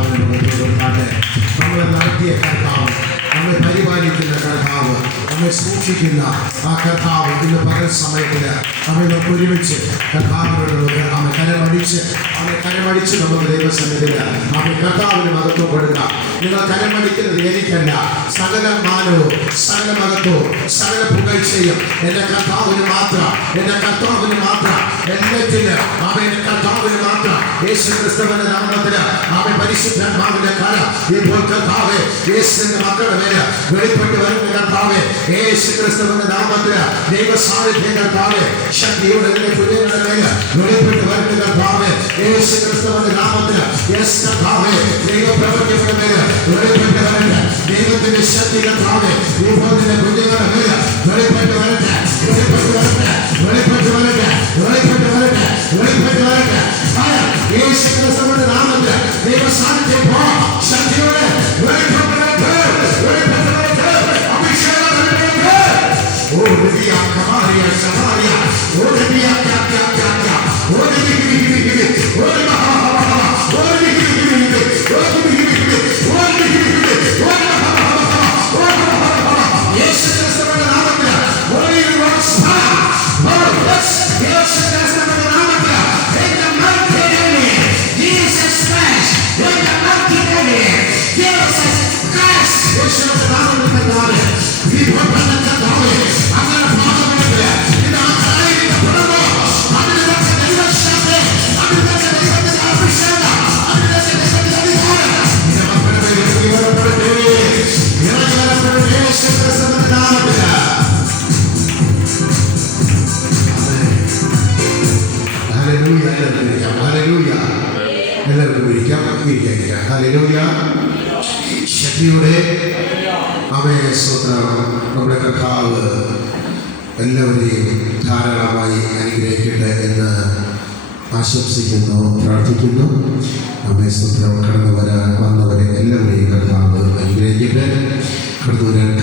കർത്താവിന് കൊടുക്കാതെ നമ്മളെ നടത്തിയ കർത്താവ്, നമ്മെ പരിപാലിക്കുന്ന കർത്താവ്, നമ്മെ സൂക്ഷിക്കുന്ന ആ കർത്താവ് ഇന്ന് പകൽ സമയത്തിൽ നമ്മെ നമുക്ക് ഒരുമിച്ച് കർത്താവിനോട് നമ്മെ കരമടിച്ച് നമുക്ക് ദൈവസന്നിധിയിൽ നമ്മെ കർത്താവിന് മഹത്വം കൊടുക്കുക. നിങ്ങൾ കരമടിക്കുന്നത് എനിക്കല്ല, സകല മാനവും സകല മഹത്വവും സകല പുകഴ്ചയും എൻ്റെ കർത്താവിന് മാത്രം, എൻ്റെ കർത്താവിന് മാത്രം, എല്ലാറ്റിന് അവൻ്റെ കർത്താവിന് മാത്രം. യേശു ക്രിസ്തുവിന്റെ നാമത്തിൽ അവൻ പരിശുദ്ധാത്മാവിന്റെ കര ഇപ്പോൾ കർത്താവേ യേശുവിന്റെ മക്കളുടെ മേലെ വെളിപ്പെട്ട് വരുന്ന കർത്താവേ, യേശു ക്രിസ്തുവിന്റെ നാമത്തിൽ ദൈവ സാന്നിധ്യം കർത്താവേ ശക്തിയുടെ കുഞ്ഞുങ്ങളുടെ മേലെ വെളിപ്പെട്ട് വരുന്ന കർത്താവേ, യേശു ക്രിസ്തുവിന്റെ നാമത്തിൽ യേശു കർത്താവേ ദൈവ പ്രവൃത്തിയുടെ മേലെ വെളിപ്പെട്ട് വരട്ടെ. ദൈവത്തിന്റെ ശക്തി കർത്താവേ ഇപ്പോൾ നിന്റെ കുഞ്ഞുങ്ങളുടെ മേലെ വെളിപ്പെട്ട് വരട്ടെ, വെളിപ്പെട്ട് വരട്ടെ, വെളിപ്പെട്ട് വരട്ടെ, വെളിപ്പെട്ട് വരട്ടെ, വെളിപ്പെട്ട് വരട്ടെ. യേശു ക്രിസ്തുവിന്റെ നാമത്തിൽ ദൈവ സാന്നിധ്യം ശക്തിയോടെ വെളിപ്പെട്ട് വരട്ടെ, വെളിപ്പെട്ട് വരട്ടെ. അഭിഷേകം വരട്ടെ. ഓ ദിവ്യ കമാരിയ സമാരിയ ഓ ദിവ്യ ഓ ശക്തിയുടെ നമ്മുടെ കർത്താവ് എല്ലാവരെയും ധാരാളമായി അനുഗ്രഹിക്കട്ടെ എന്ന് ആശംസിക്കുന്നു, പ്രാർത്ഥിക്കുന്നു. നമ്മെ സ്തോത്രം. കടന്നു വന്നവരെ എല്ലാവരെയും കർത്താവ് അനുഗ്രഹിക്കട്ടെ. കടന്നു വരാൻ